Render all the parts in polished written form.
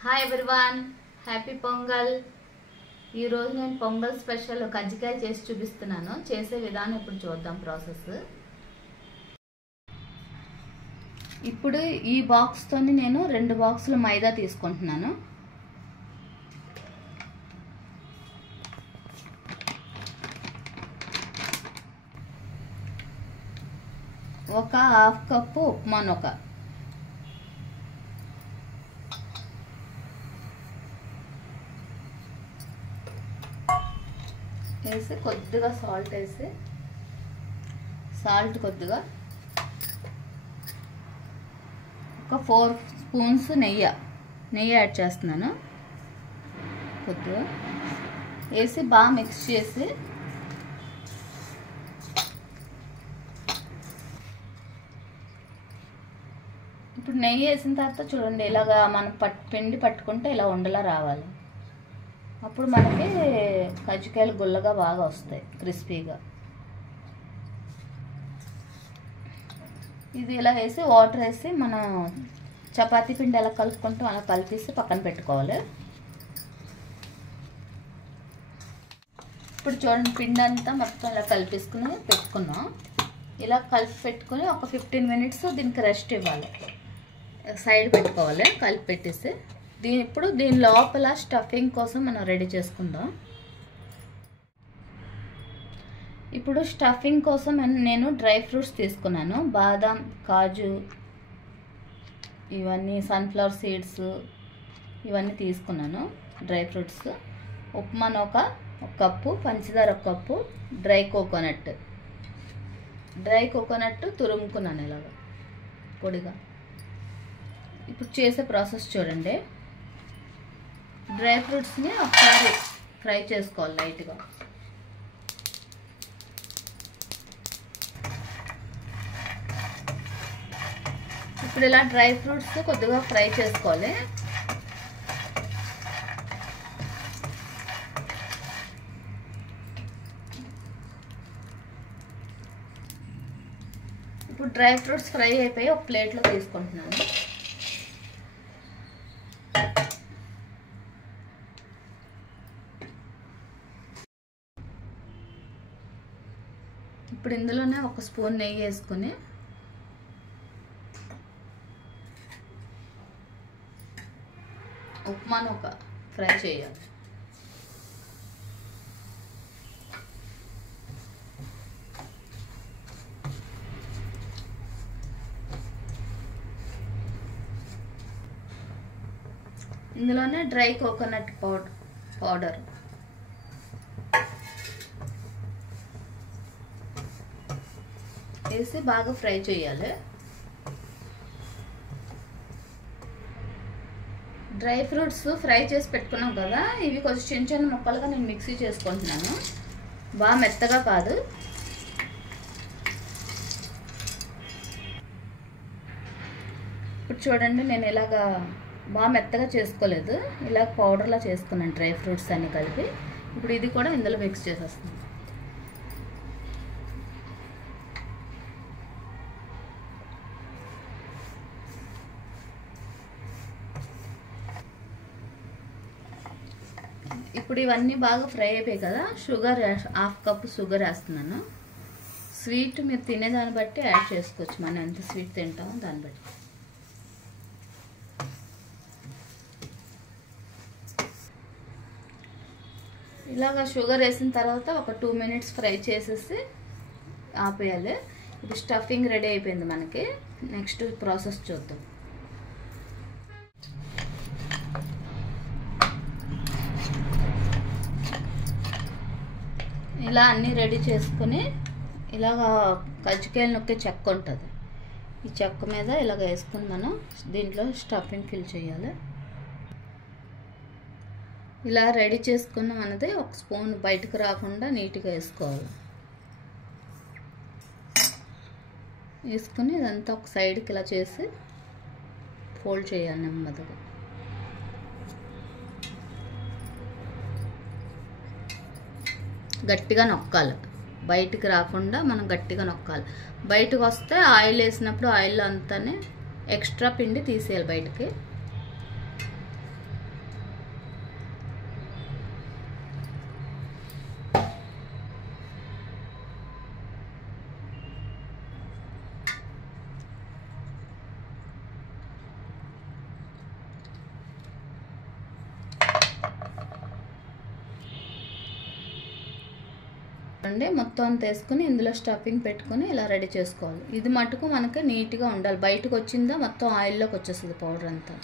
Hi everyone, happy pongal. ఈరోజు నేను pongal special కజ్జికాయ చేసి చూపిస్తున్నాను. చేసే విధానం ఇప్పుడు చూద్దాం ప్రాసెస్. ఇప్పుడు ఈ బాక్స్తోని నేను 2 బాక్సులు మైదా తీసుకుంటున్నాను. ఒక 1/2 కప్పు ఉప్మా నూక, వేసి కొద్దిగా సాల్ట్ వేసి కొద్దిగా ఒక 4 స్పూన్స్ నెయ్యి యాడ్ చేస్తున్నాను. కొద్దిగా వేసి బాగా మిక్స్ చేసి ఇప్పుడు నెయ్యి వేసిన తర్వాత చూడండి, ఇలాగా మనం పిండి పట్టుకుంటే ఇలా ఉండలా రావాలి. అప్పుడు మనకి కజ్జికాయలు గుల్లగా బాగా వస్తాయి, క్రిస్పీగా. ఇది ఇలా వేసి వాటర్ వేసి మనం చపాతీ పిండి ఎలా కలుపుకుంటాం అలా కలిపేసి పక్కన పెట్టుకోవాలి. ఇప్పుడు చూడండి, పిండి అంతా మొత్తం ఇలా కలిపేసుకుని పెట్టుకున్నాం. ఇలా కలిపి పెట్టుకుని ఒక 15 మినిట్స్ దీనికి రెస్ట్ ఇవ్వాలి, సైడ్ పెట్టుకోవాలి కలిపి పెట్టేసి. ఇప్పుడు దీని లోపల స్టఫింగ్ కోసం మనం రెడీ చేసుకుందాం. ఇప్పుడు స్టఫింగ్ కోసం నేను డ్రై ఫ్రూట్స్ తీసుకున్నాను. బాదం, కాజు, ఇవన్నీ సన్ఫ్లవర్ సీడ్స్ ఇవన్నీ తీసుకున్నాను. డ్రై ఫ్రూట్స్, ఉప్మా నూక 1 కప్పు, పంచదార 1 కప్పు, డ్రై కోకోనట్ తురుముకున్నాను ఇలాగా పొడిగా. ఇప్పుడు చేసే ప్రాసెస్ చూడండి. డ్రై ఫ్రూట్స్ని ఒకసారి ఫ్రై చేసుకోవాలి లైట్గా. ఇప్పుడు ఇలా డ్రై ఫ్రూట్స్ కొద్దిగా ఫ్రై చేసుకోవాలి. ఇప్పుడు డ్రై ఫ్రూట్స్ ఫ్రై అయిపోయి ఒక ప్లేట్లో తీసుకుంటున్నాను. ఇప్పుడు ఇందులోనే 1 స్పూన్ నెయ్యి వేసుకొని ఉప్మా నూక ఫ్రై చేయాలి. ఇందులోనే డ్రై కోకోనట్ పౌడర్ వేసి బాగా ఫ్రై చేయాలి. డ్రై ఫ్రూట్స్ ఫ్రై చేసి పెట్టుకున్నాం కదా, ఇవి కొంచెం చిన్న ముక్కలుగా నేను మిక్సీ చేసుకుంటున్నాను. బాగా మెత్తగా కాదు. ఇప్పుడు చూడండి, నేను ఇలాగా బాగా మెత్తగా చేసుకోలేదు, ఇలా పౌడర్లా చేసుకున్నాను డ్రై ఫ్రూట్స్ అన్ని కలిపి. ఇప్పుడు ఇది కూడా ఇందులో మిక్స్ చేసేస్తాను. ఇప్పుడు ఇవన్నీ బాగా ఫ్రై అయిపోయాయి కదా, షుగర్ 1/2 కప్పు షుగర్ వేస్తున్నాను. స్వీట్ మీరు తినేదాన్ని బట్టి యాడ్ చేసుకోవచ్చు, మనం ఎంత స్వీట్ తింటామో దాన్ని బట్టి. ఇలాగా షుగర్ వేసిన తర్వాత ఒక 2 మినిట్స్ ఫ్రై చేసేసి ఆపేయాలి. ఇప్పుడు స్టఫింగ్ రెడీ అయిపోయింది మనకి. నెక్స్ట్ ప్రాసెస్ చూద్దాం. ఇలా అన్నీ రెడీ చేసుకుని ఇలాగా కజ్జికాయలు నొక్కే చెక్క ఉంటుంది, ఈ చెక్క మీద ఇలాగ వేసుకుని మనం దీంట్లో స్టఫింగ్ ఫిల్ చేయాలి. ఇలా రెడీ చేసుకున్నాం అన్నది 1 స్పూన్ బయటకు రాకుండా నీట్గా వేసుకోవాలి. వేసుకుని ఇదంతా ఒక సైడ్కి ఇలా చేసి ఫోల్డ్ చేయాలి నెమ్మదిగా. గట్టిగా నొక్కాలి, బయటికి రాకుండా మనం గట్టిగా నొక్కాలి. బయటకు వస్తే ఆయిల్ వేసినప్పుడు ఆయిల్ అంతానే ఎక్స్ట్రా పిండి తీసేయాలి బయటికి. అంటే మొత్తం అంతా వేసుకుని ఇందులో స్టఫింగ్ పెట్టుకొని ఇలా రెడీ చేసుకోవాలి. ఇది మటుకు మనకి నీట్గా ఉండాలి. బయటకు వచ్చిందా మొత్తం ఆయిల్లోకి వచ్చేస్తుంది పౌడర్ అంతా.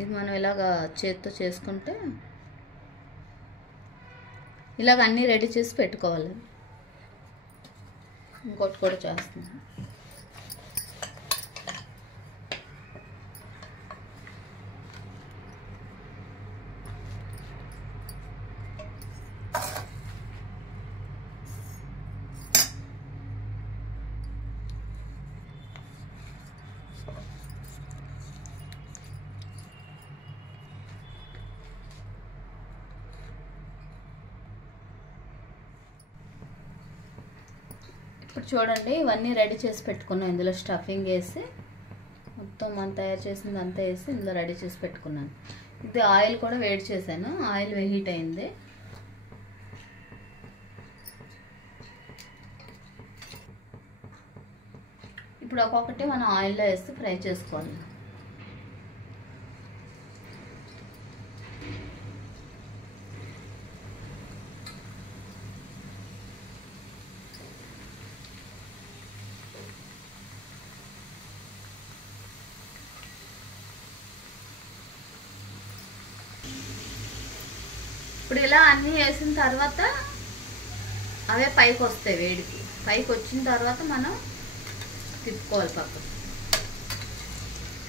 ఇది మనం ఇలాగ చేత్తో చేసుకుంటే ఇలాగ అన్నీ రెడీ చేసి పెట్టుకోవాలి. ఇంకోటి కూడా చేస్తున్నాను. ఇప్పుడు చూడండి, ఇవన్నీ రెడీ చేసి పెట్టుకున్నాం. ఇందులో స్టఫింగ్ వేసి మొత్తం మనం తయారు చేసింది అంతా వేసి ఇందులో రెడీ చేసి పెట్టుకున్నాను. ఇది ఆయిల్ కూడా వేడి చేశాను. ఆయిల్ హీట్ అయింది. ఇప్పుడు ఒక్కొక్కటి మనం ఆయిల్లో వేసి ఫ్రై చేసుకోవాలి. ఇప్పుడు ఇలా అన్నీ వేసిన తర్వాత అవే పైకి వస్తాయి. వేడికి పైకి వచ్చిన తర్వాత మనం తిప్పుకోవాలి పక్కకు.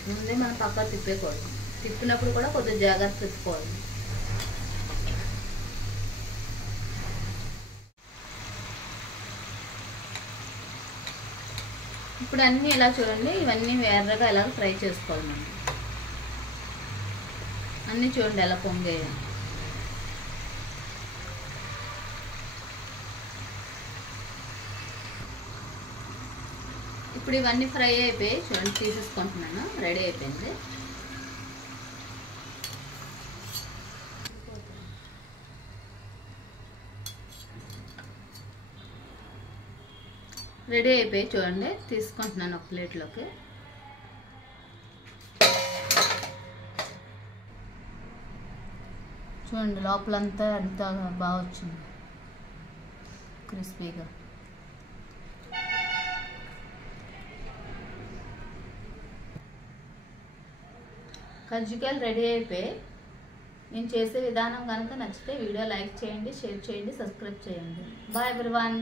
ముందే మనం పక్కకు తిప్పేకూడదు. తిప్పినప్పుడు కూడా కొద్దిగా జాగ్రత్త తిప్పుకోవాలి. ఇప్పుడు అన్నీ ఇలా చూడండి, ఇవన్నీ ఎర్రగా ఇలా ఫ్రై చేసుకోవాలి మనం. అన్నీ చూడండి ఎలా పొంగాయి. ఇప్పుడు ఇవన్నీ ఫ్రై అయిపోయి చూడండి, తీసేసుకుంటున్నాను. రెడీ అయిపోయింది. రెడీ అయిపోయి చూడండి, తీసుకుంటున్నాను ఒక ప్లేట్లోకి. చూడండి లోపలంతా ఎంత బాగా వచ్చింది, క్రిస్పీగా. కజ్జికాయలు రెడీ అయిపోయి. నేను చేసే విధానం కనుక నచ్చితే వీడియో లైక్ చేయండి, షేర్ చేయండి, సబ్స్క్రైబ్ చేయండి. Bye everyone.